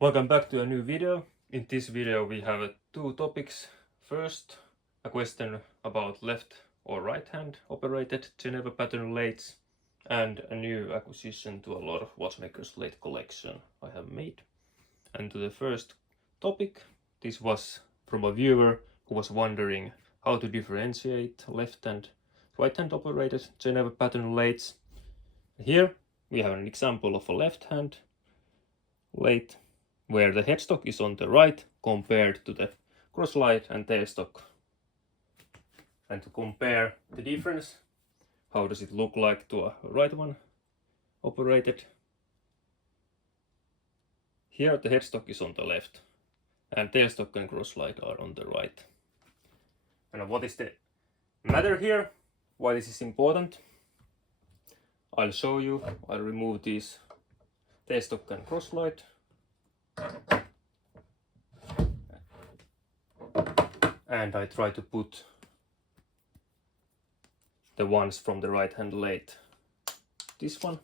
Welcome back to a new video. In this video we have two topics. First, a question about left or right hand operated Geneva pattern lathes and a new acquisition to a lot of Watchmakers lathe collection I have made. And to the first topic, this was from a viewer who was wondering how to differentiate left and right hand operated Geneva pattern lathes. Here we have an example of a left hand lathe where the headstock is on the right compared to the crosslight and tailstock. And to compare the difference, how does it look like to a right one operated? Here the headstock is on the left and tailstock and crosslight are on the right. And what is the matter here? Why this is important? I'll show you. I'll remove these tailstock and crosslight. And I try to put the ones from the right hand lathe. This one.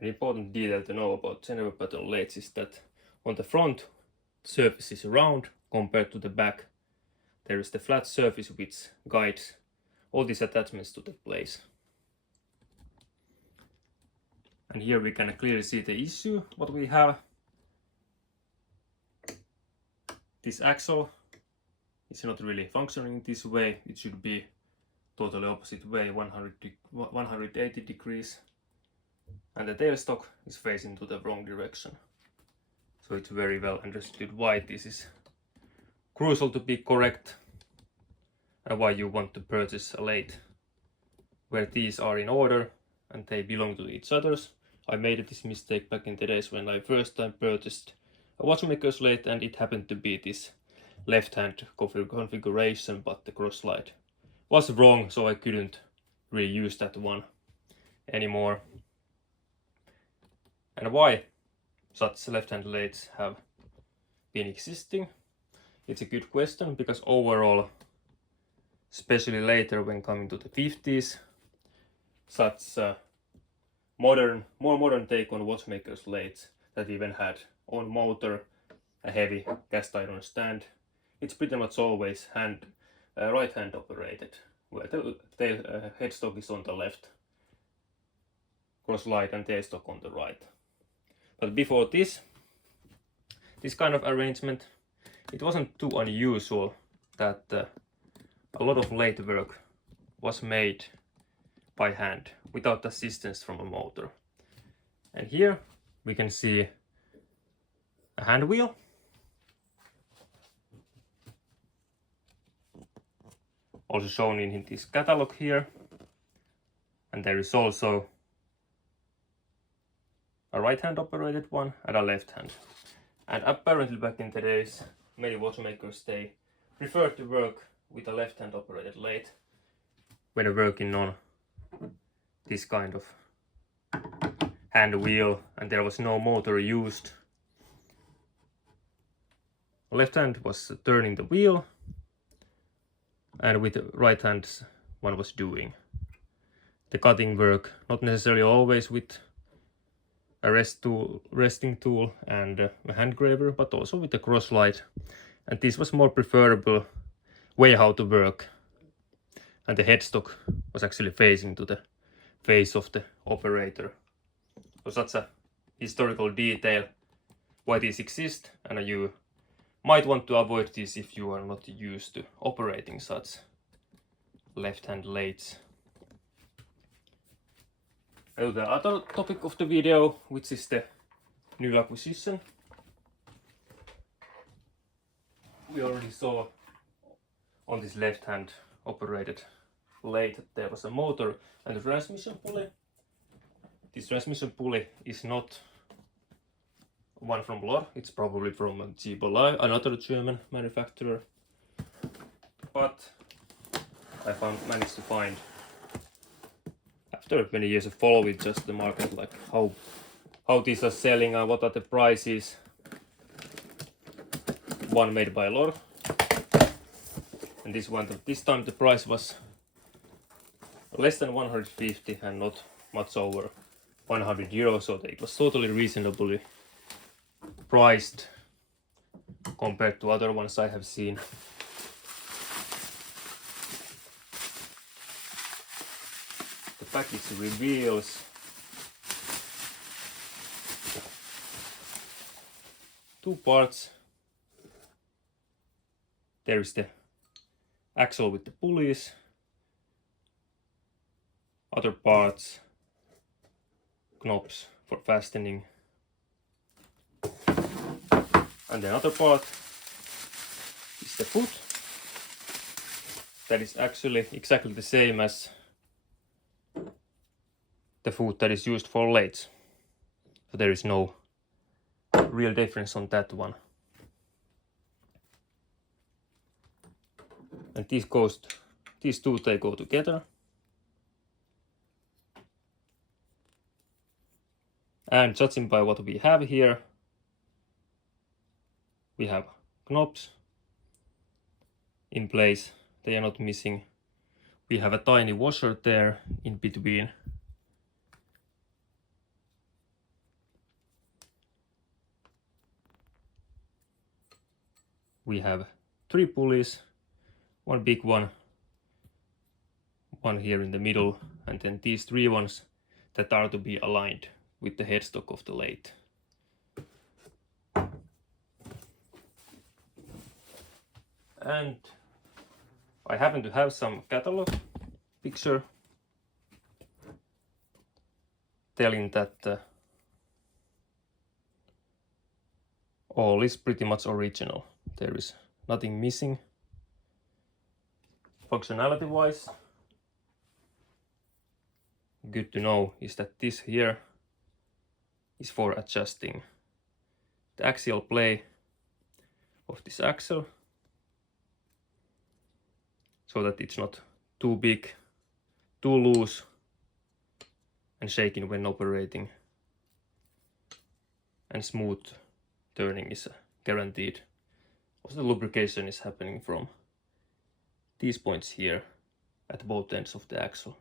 An important detail to know about Geneva pattern lathes is that on the front, the surface is round compared to the back. There is the flat surface which guides all these attachments to the place. And here we can clearly see the issue what we have. This axle is not really functioning this way. It should be totally opposite way, 180 degrees. And the tailstock is facing to the wrong direction. So it's very well understood why this is crucial to be correct and why you want to purchase a lathe where these are in order and they belong to each other. I made this mistake back in the days when I first time purchased a Watchmakers lathe and it happened to be this left hand configuration, but the crosslight was wrong, so I couldn't really use that one anymore. And why such left hand lathes have been existing? It's a good question because overall, especially later when coming to the 50s, such more modern take on Watchmakers lathes that even had on motor, a heavy cast iron stand. It's pretty much always right hand operated, where the headstock is on the left, crosslight and tailstock on the right. But before this kind of arrangement, it wasn't too unusual that a lot of lathe work was made by hand without assistance from a motor. And here we can see a hand wheel. Also shown in this catalog here. And there is also a right hand operated one and a left hand. And apparently back in the days, many watchmakers, they preferred to work with a left hand operated lathe when working on this kind of hand wheel and there was no motor used. Left hand was turning the wheel and with the right hand one was doing the cutting work, not necessarily always with a resting tool and a hand graver, but also with the crosslight. And this was more preferable way how to work. And the headstock was actually facing to the face of the operator. So such a historical detail why these exist, and you might want to avoid this if you are not used to operating such left-hand lathes. Now the other topic of the video, which is the new acquisition. We already saw on this left-hand operated lathe that there was a motor and a transmission pulley. This transmission pulley is not one from Lorch, it's probably from Pulley, another German manufacturer. But I managed to find, after many years of following just the market, like how these are selling and what are the prices. One made by Lorch And this time the price was less than 150 and not much over 100 euros, so it was totally reasonably priced compared to other ones I have seen. The package reveals two parts. There is the axle with the pulleys, other parts, knobs for fastening, and the other part is the foot. That is actually exactly the same as the foot that is used for lathes, so there is no real difference on that one. And these two they go together. And judging by what we have here, we have knobs in place, they are not missing. We have a tiny washer there in between. We have 3 pulleys, one big one here in the middle, and then these 3 ones that are to be aligned with the headstock of the lathe. And I happen to have some catalog picture telling that all is pretty much original. There is nothing missing. Functionality wise, good to know is that this here is for adjusting the axial play of this axle so that it's not too big, too loose and shaking when operating, and smooth turning is guaranteed. Also, the lubrication is happening from these points here at both ends of the axle.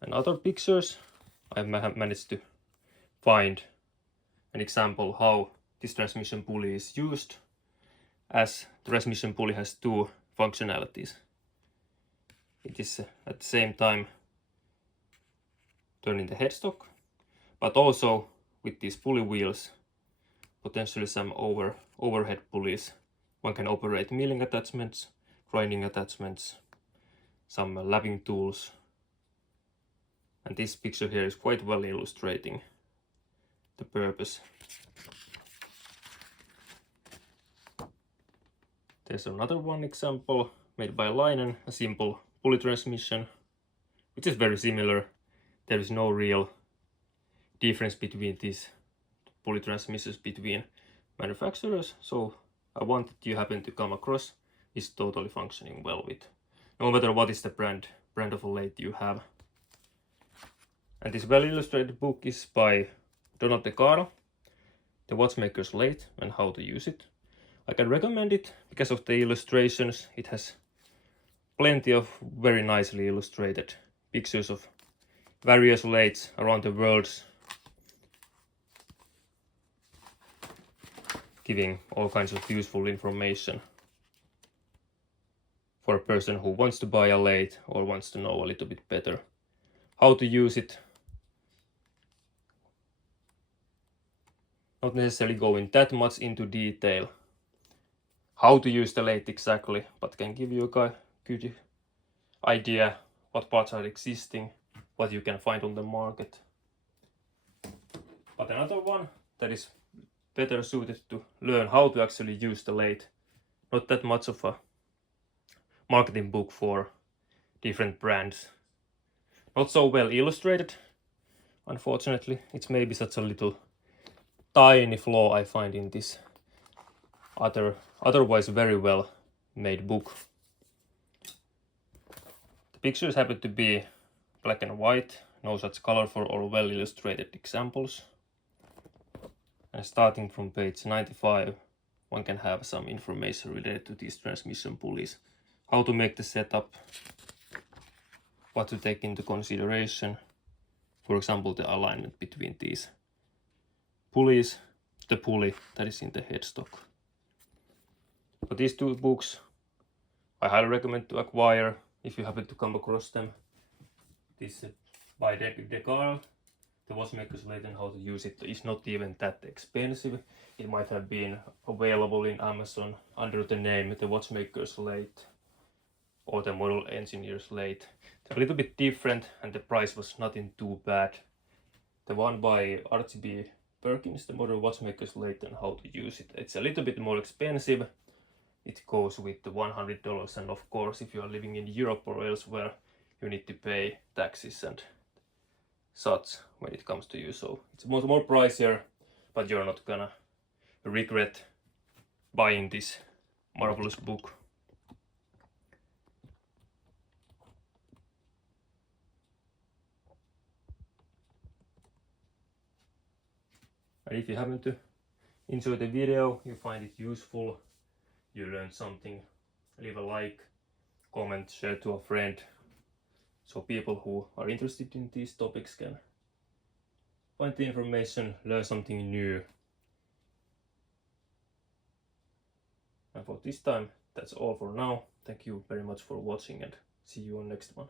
And other pictures, I have managed to find an example how this transmission pulley is used, as the transmission pulley has 2 functionalities. It is at the same time turning the headstock, but also with these pulley wheels, potentially some overhead pulleys. One can operate milling attachments, grinding attachments, some lapping tools. And this picture here is quite well illustrating the purpose. There's another one example made by Linen, a simple pulley transmission, which is very similar. There is no real difference between these pulley transmissions between manufacturers, so a one that you happen to come across is totally functioning well with, no matter what is the brand of a lathe you have. And this well illustrated book is by Donald de Carle, The Watchmaker's Lathe and How to Use It. I can recommend it because of the illustrations. It has plenty of very nicely illustrated pictures of various lathes around the world, giving all kinds of useful information for a person who wants to buy a lathe or wants to know a little bit better how to use it. Not necessarily going that much into detail how to use the lathe exactly, but can give you a good idea what parts are existing, what you can find on the market. But another one that is better suited to learn how to actually use the lathe, not that much of a marketing book for different brands, not so well illustrated, unfortunately. It's maybe such a little tiny flaw I find in this otherwise very well made book. The pictures happen to be black and white, no such colorful or well illustrated examples. And starting from page 95, one can have some information related to these transmission pulleys. How to make the setup, what to take into consideration, for example the alignment between these pulleys, the pulley that is in the headstock. For these two books, I highly recommend to acquire if you happen to come across them. This by Carle, the Watchmakers Lathe and how to use it is not even that expensive. It might have been available in Amazon under the name the Watchmakers Lathe or the Model Engineers Lathe. They're a little bit different and the price was nothing too bad. The one by Archie Perkins, the Model Watchmakers Lathe and how to use it, it's a little bit more expensive. It goes with the $100, and of course if you are living in Europe or elsewhere you need to pay taxes and such when it comes to you, so it's more pricier, but you're not gonna regret buying this marvelous book. And if you happen to enjoy the video, you find it useful, you learned something, leave a like, comment, share to a friend, so people who are interested in these topics can find the information, learn something new. And for this time, that's all for now. Thank you very much for watching and see you on next one.